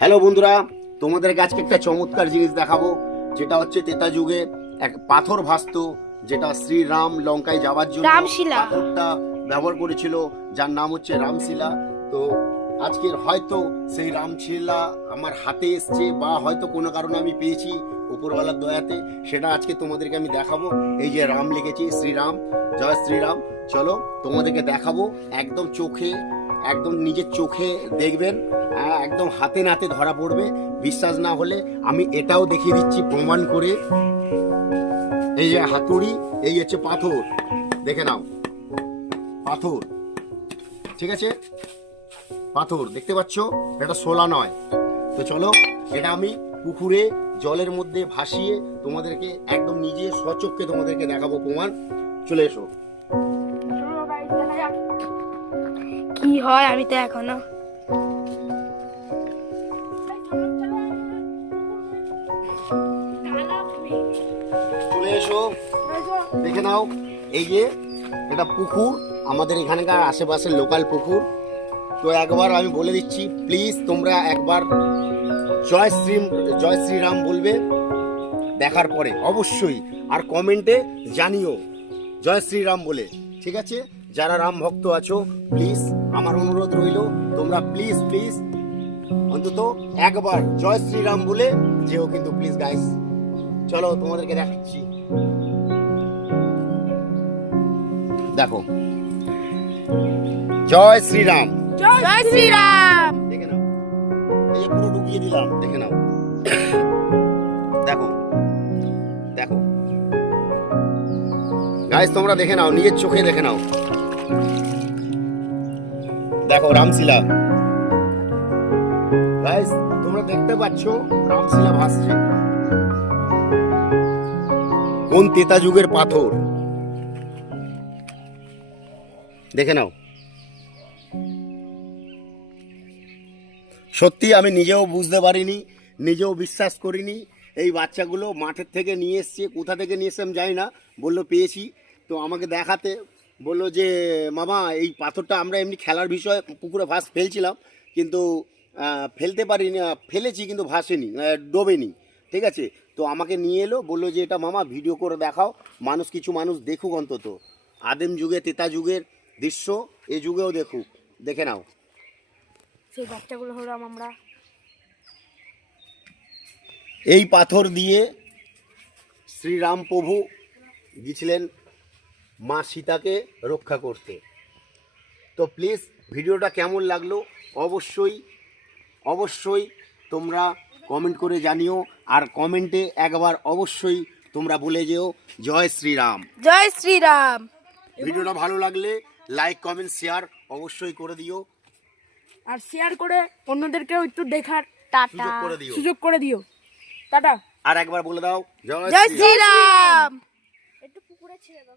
Hello বন্ধুরা, তোমাদেরকে আজকে একটা চমৎকার জিনিস দেখাবো, যেটা হচ্ছে ত্রেতা যুগে এক পাথর ভাসতো, যেটা শ্রীরাম লঙ্কায় যাওয়ার জন্য রামশিলা পাথরটা ব্যবহার করেছিল, যার নাম হচ্ছে রামশিলা। তো আজকের হয়তো সেই রামশিলা আমার হাতে এসছে, বা হয়তো কোনো কারণে আমি পেয়েছি উপরওয়ালার দয়াতে, সেটা আজকে তোমাদেরকে আমি দেখাবো। এই যে রাম লিখেছি, শ্রীরাম, জয় শ্রীরাম। চলো তোমাদেরকে দেখাবো, একদম চোখে, একদম নিজের চোখে দেখবেন, একদম হাতে নাতে ধরা পড়বে। বিশ্বাস না হলে আমি এটাও দেখিয়ে দিচ্ছি প্রমাণ করে। এই যে হাতুড়ি, এই হচ্ছে পাথর, দেখে নাও, পাথর, ঠিক আছে, পাথর দেখতে পাচ্ছ, এটা শোলা নয়। তো চলো, এটা আমি পুকুরে জলের মধ্যে ভাসিয়ে তোমাদেরকে একদম নিজে স্বচক্ষে তোমাদেরকে দেখাবো প্রমাণ। চলে এসো। কি হয় আমি তো এখনো চলে এসো, দেখে নাও। এই যে এটা পুকুর, আমাদের এখানকার আশেপাশের লোকাল পুকুর। তো একবার আমি বলে দিচ্ছি, প্লিজ তোমরা একবার জয় শ্রীরাম বলবে দেখার পরে অবশ্যই, আর কমেন্টে জানিও জয় শ্রীরাম বলে, ঠিক আছে? যারা রাম ভক্ত আছো, প্লিজ আমার অনুরোধ রইল, তোমরা প্লিজ প্লিজ অন্তত একবার জয় শ্রীরাম বলে যেও কিন্তু, প্লিজ গাইস। চলো তোমাদেরকে দেখাচ্ছি, দেখো, জয় শ্রীরাম, জয় শ্রীরাম। দেখে নাও, এই যে পুরো ডুবিয়ে দিলাম, দেখে নাও, দেখো দেখো গাইস, তোমরা দেখে নাও, নিজের চোখে দেখে নাও, দেখো রামশিলা। গাইস তোমরা দেখতে পাচ্ছ রামশিলা ভাসছে, কোন ত্রেতা যুগের পাথর, দেখে নাও। সত্যি আমি নিজেও বুঝতে পারিনি, নিজেও বিশ্বাস করিনি। এই বাচ্চাগুলো মাঠের থেকে নিয়ে এসছে, কোথা থেকে নিয়ে এসছে আমি জানি না, বললো পেয়েছি। তো আমাকে দেখাতে বললো যে মামা এই পাথরটা আমরা এমনি খেলার বিষয়ে পুকুরে ফেলছিলাম, কিন্তু ফেলতে পারিনি, ফেলেছি কিন্তু ভাসেনি, ডোবেনি, ঠিক আছে? তো আমাকে নিয়ে এলো, বললো যে এটা মামা ভিডিও করে দেখাও, কিছু মানুষ দেখুক অন্তত, আদিম যুগে ত্রেতা যুগের দৃশ্য এ যুগেও দেখুক, দেখে নাও। সেই বাচ্চাগুলো হলাম আমরা। এই পাথর দিয়ে শ্রীরাম প্রভু গিয়েছিলেন মা সীতাকে রক্ষা করতে। তো প্লিজ ভিডিওটা কেমন লাগলো অবশ্যই অবশ্যই তোমরা কমেন্ট করে জানিও, আর কমেন্টে একবার অবশ্যই তোমরা বলে যেও জয় শ্রীরাম। জয় শ্রীরাম। ভিডিওটা ভালো লাগলে লাইক কমেন্ট শেয়ার অবশ্যই করে দিও, আর শেয়ার করে অন্যদেরকেও একটু দেখার টাটা সুযোগ করে দিও। টাটা। আর একবার বলে দাও জয় শ্রীরাম। একটু পুকুরে ছেড়ে দাও।